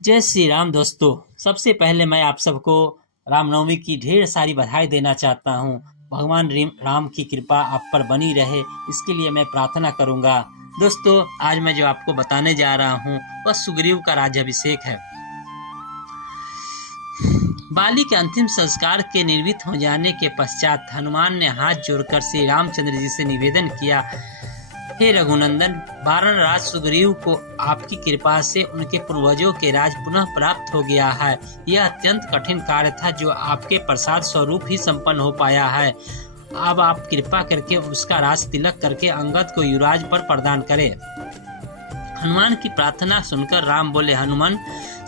जय श्री राम दोस्तों। सबसे पहले मैं आप सबको रामनवमी की ढेर सारी बधाई देना चाहता हूँ। भगवान राम की कृपा आप पर बनी रहे, इसके लिए मैं प्रार्थना करूँगा। दोस्तों, आज मैं जो आपको बताने जा रहा हूँ वह सुग्रीव का राज्याभिषेक है। बाली के अंतिम संस्कार के निर्वित हो जाने के पश्चात हनुमान ने हाथ जोड़कर श्री रामचंद्र जी से निवेदन किया, हे रघुनंदन, वानर राज सुग्रीव को आपकी कृपा से उनके पूर्वजों के राज पुनः प्राप्त हो गया है। यह अत्यंत कठिन कार्य था जो आपके प्रसाद स्वरूप ही संपन्न हो पाया है। अब आप कृपा करके उसका राज तिलक करके अंगद को युवराज पर प्रदान करें। हनुमान की प्रार्थना सुनकर राम बोले, हनुमान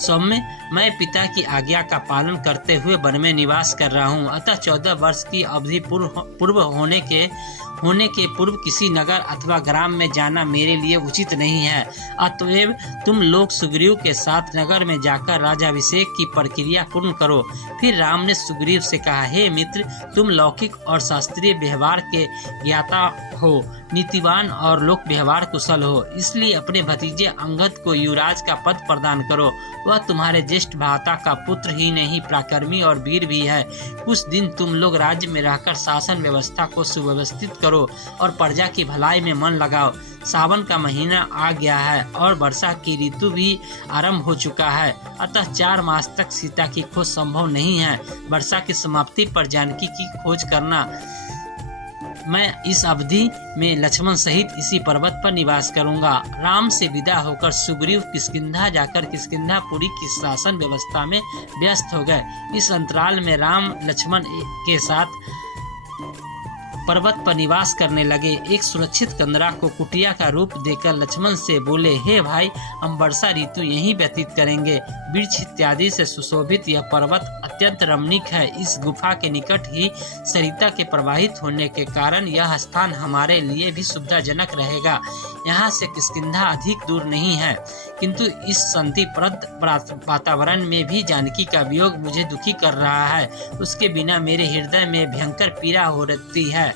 सौम्य, मैं पिता की आज्ञा का पालन करते हुए वन में निवास कर रहा हूँ, अतः 14 वर्ष की अवधि पूर्व होने के पूर्व किसी नगर अथवा ग्राम में जाना मेरे लिए उचित नहीं है। अतएव तुम लोग सुग्रीव के साथ नगर में जाकर राज्याभिषेक की प्रक्रिया पूर्ण करो। फिर राम ने सुग्रीव से कहा, हे मित्र, तुम लौकिक और शास्त्रीय व्यवहार के ज्ञाता हो, नीतिवान और लोक व्यवहार कुशल हो, इसलिए अपने भतीजे अंगद को युवराज का पद प्रदान करो। वह तुम्हारे ज्येष्ठ भ्राता का पुत्र ही नहीं, पराक्रमी और वीर भी है। कुछ दिन तुम लोग राज्य में रहकर शासन व्यवस्था को सुव्यवस्थित करो और प्रजा की भलाई में मन लगाओ। सावन का महीना आ गया है और वर्षा की ऋतु भी आरंभ हो चुका है, अतः 4 मास तक सीता की खोज संभव नहीं है। वर्षा की समाप्ति पर जानकी की खोज करना। मैं इस अवधि में लक्ष्मण सहित इसी पर्वत पर निवास करूंगा। राम से विदा होकर सुग्रीव किष्किंधा जाकर किष्किंधापुरी की शासन व्यवस्था में व्यस्त हो गए। इस अंतराल में राम लक्ष्मण के साथ पर्वत पर निवास करने लगे। एक सुरक्षित कंदरा को कुटिया का रूप देकर लक्ष्मण से बोले, हे भाई, हम वर्षा ऋतु यहीं व्यतीत करेंगे। वृक्ष इत्यादि से सुशोभित यह पर्वत अत्यंत रमणीक है। इस गुफा के निकट ही सरिता के प्रवाहित होने के कारण यह स्थान हमारे लिए भी सुविधाजनक रहेगा। यहाँ से किष्किंधा अधिक दूर नहीं है, किंतु इस शांतिप्रद वातावरण में भी जानकी का वियोग मुझे दुखी कर रहा है। उसके बिना मेरे हृदय में भयंकर पीड़ा हो रहती है।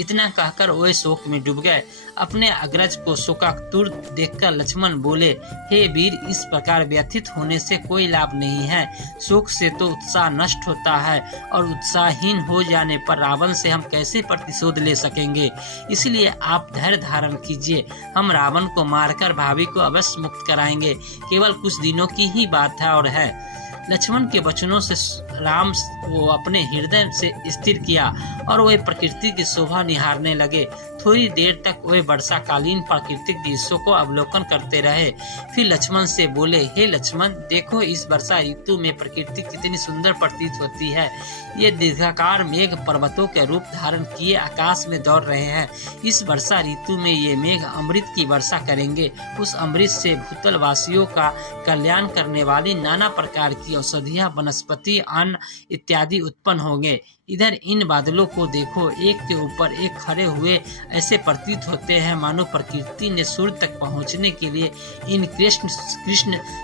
इतना कहकर वे शोक में डूब गए। अपने अग्रज को शोकातुर देखकर लक्ष्मण बोले, हे वीर, इस प्रकार व्यथित होने से कोई लाभ नहीं है। शोक से तो उत्साह नष्ट होता है और उत्साहहीन हो जाने पर रावण से हम कैसे प्रतिशोध ले सकेंगे। इसलिए आप धैर्य धारण कीजिए, हम रावण को मारकर भावी को अवश्य मुक्त कराएंगे। केवल कुछ दिनों की ही बात है और है। लक्ष्मण के वचनों से राम को अपने हृदय से स्थिर किया और वे प्रकृति की शोभा निहारने लगे। थोड़ी देर तक वे वर्षाकालीन प्राकृतिक दृश्यों को अवलोकन करते रहे। फिर लक्ष्मण से बोले, हे लक्ष्मण, देखो इस वर्षा ऋतु में प्रकृति कितनी सुंदर प्रतीत होती है। ये दीर्घाकार मेघ पर्वतों के रूप धारण किए आकाश में दौड़ रहे हैं। इस वर्षा ऋतु में ये मेघ अमृत की वर्षा करेंगे। उस अमृत से भूतल वासियों का कल्याण करने वाली नाना प्रकार की औषधियाँ, वनस्पति, अन्न इत्यादि उत्पन्न होंगे। इधर इन बादलों को देखो, एक के ऊपर एक खड़े हुए ऐसे प्रतीत होते हैं मानो प्रकृति ने सूर्य तक पहुंचने के लिए इन कृष्ण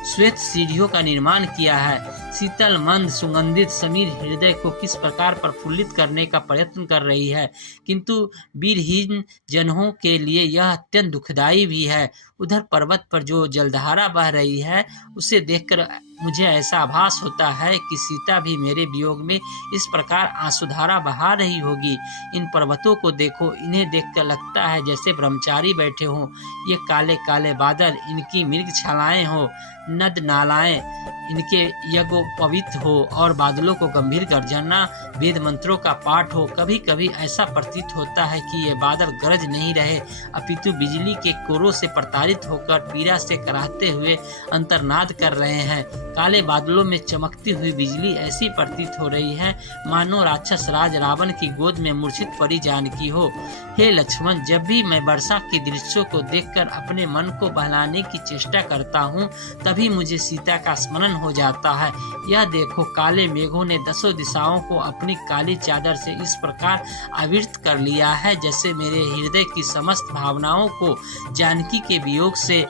श्वेत सीढ़ियों का निर्माण किया है। शीतल, मंद, सुगंधित समीर हृदय को किस प्रकार प्रफुल्लित करने का प्रयत्न कर रही है, किंतु वीरहीन जनों के लिए यह अत्यंत दुखदायी भी है। उधर पर्वत पर जो जलधारा बह रही है, उसे देखकर मुझे ऐसा आभास होता है कि सीता भी मेरे वियोग में इस प्रकार आंसुधारा बहा रही होगी। इन पर्वतों को देखो, इन्हें देखकर लगता है जैसे ब्रह्मचारी बैठे हों। ये काले काले बादल, इनकी मृग छालाएं हो, नद नालाएं इनके यज्ञोपवीत हो और बादलों को गंभीर गर्जना, वेद मंत्रों का पाठ हो। कभी कभी ऐसा प्रतीत होता है कि ये बादल गरज नहीं रहे, अपितु बिजली के कोरों से प्रताड़ित होकर पीड़ा से कराहते हुए अंतर्नाद कर रहे हैं। काले बादलों में चमकती हुई बिजली ऐसी प्रतीत हो रही है मानो राक्षस राज रावण की गोद में मूर्छित पड़ी जानकी हो। हे लक्ष्मण, जब भी मैं वर्षा के दृश्यों को देखकर अपने मन को बहलाने की चेष्टा करता हूँ, तभी मुझे सीता का स्मरण हो जाता है। यह देखो, काले मेघों ने 10 दिशाओं को अपनी काली चादर से इस प्रकार आवृत कर लिया है जैसे मेरे हृदय की समस्त भावनाओं को जानकी के वियोग से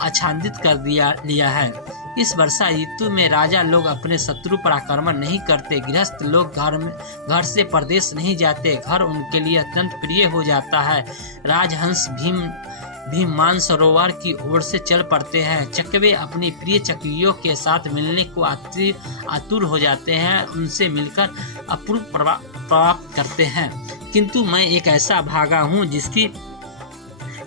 आच्छादित कर लिया है। इस वर्षा ऋतु में राजा लोग अपने शत्रु पर आक्रमण नहीं करते। गृहस्थ लोग घर से परदेश नहीं जाते। घर उनके लिए अत्यंत प्रिय हो जाता है। राजहंस भी मानसरोवर की ओर से चल पड़ते हैं। चकवे अपनी प्रिय चकवियों के साथ मिलने को आतुर हो जाते हैं, उनसे मिलकर अपूर्व प्राप्त करते हैं। किंतु मैं एक ऐसा भागा हूँ जिसकी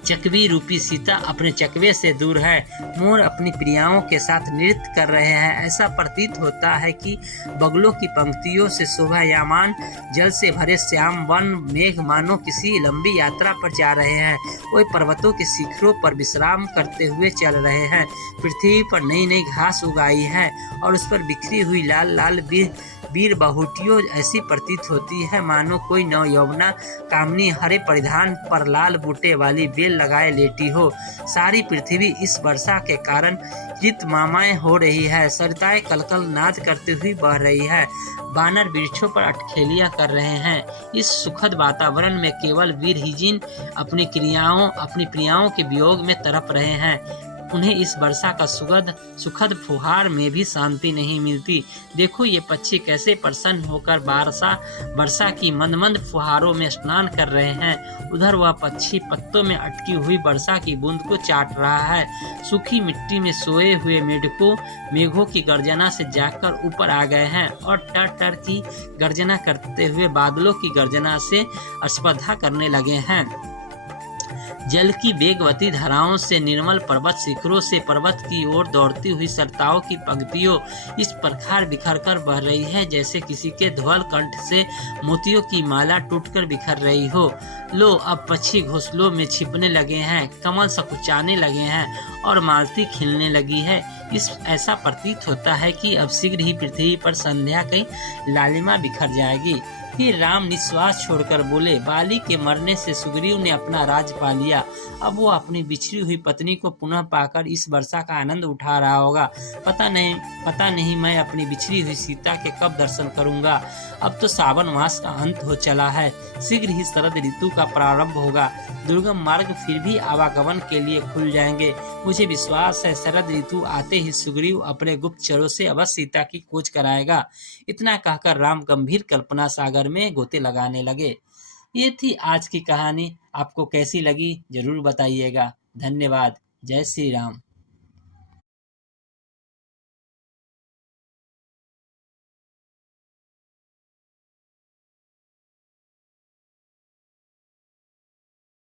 चकवी रूपी सीता अपने चकवे से दूर है। मोर अपनी प्रियाओं के साथ नृत्य कर रहे हैं। ऐसा प्रतीत होता है कि बगलों की पंक्तियों से शोभायमान जल से भरे श्याम वन मेघ मानो किसी लंबी यात्रा पर जा रहे हैं। वे पर्वतों के शिखरों पर विश्राम करते हुए चल रहे हैं। पृथ्वी पर नई नई घास उगाई है और उस पर बिखरी हुई लाल लाल वीर बहुटियों ऐसी प्रतीत होती है मानो कोई नवयौवना कामनी हरे परिधान पर लाल बूटे वाली बेल लगाए लेटी हो। सारी पृथ्वी इस वर्षा के कारण ऋतुमामाएं हो रही है। सरिताएं कलकल नाद करती हुई बह रही है। बानर वृक्षों पर अटखेलियां कर रहे हैं। इस सुखद वातावरण में केवल वीर हिजिन अपनी प्रियाओं के वियोग में तड़प रहे हैं। उन्हें इस वर्षा का सुखद फुहार में भी शांति नहीं मिलती। देखो ये पक्षी कैसे प्रसन्न होकर वर्षा की मंद मंद फुहारों में स्नान कर रहे हैं। उधर वह पक्षी पत्तों में अटकी हुई वर्षा की बूंद को चाट रहा है। सूखी मिट्टी में सोए हुए मेघों की गर्जना से जागकर ऊपर आ गए हैं और टर टर की गर्जना करते हुए बादलों की गर्जना से स्पर्धा करने लगे हैं। जल की वेगवती धाराओं से निर्मल पर्वत शिखरों से पर्वत की ओर दौड़ती हुई सरताओं की पंक्तियों इस प्रकार बिखर कर बह रही है जैसे किसी के ध्वल कंठ से मोतियों की माला टूटकर बिखर रही हो। लो अब पक्षी घोंसलों में छिपने लगे हैं, कमल सकुचाने लगे हैं और मालती खिलने लगी है। ऐसा प्रतीत होता है कि अब शीघ्र ही पृथ्वी पर संध्या की लालिमा बिखर जाएगी। फिर राम निश्वास छोड़कर बोले, बाली के मरने से सुग्रीव ने अपना राज पा लिया। अब वो अपनी बिछड़ी हुई पत्नी को पुनः पाकर इस वर्षा का आनंद उठा रहा होगा। पता नहीं मैं अपनी बिछड़ी हुई सीता के कब दर्शन करूंगा। अब तो सावन मास का अंत हो चला है, शीघ्र ही शरद ऋतु का प्रारंभ होगा। दुर्गम मार्ग फिर भी आवागमन के लिए खुल जाएंगे। मुझे विश्वास है शरद ऋतु आते ही सुग्रीव अपने गुप्तचरों से अवश्य सीता की खोज कराएगा। इतना कहकर राम गंभीर कल्पना सागर में गोते लगाने लगे। ये थी आज की कहानी। आपको कैसी लगी जरूर बताइएगा। धन्यवाद। जय श्री राम।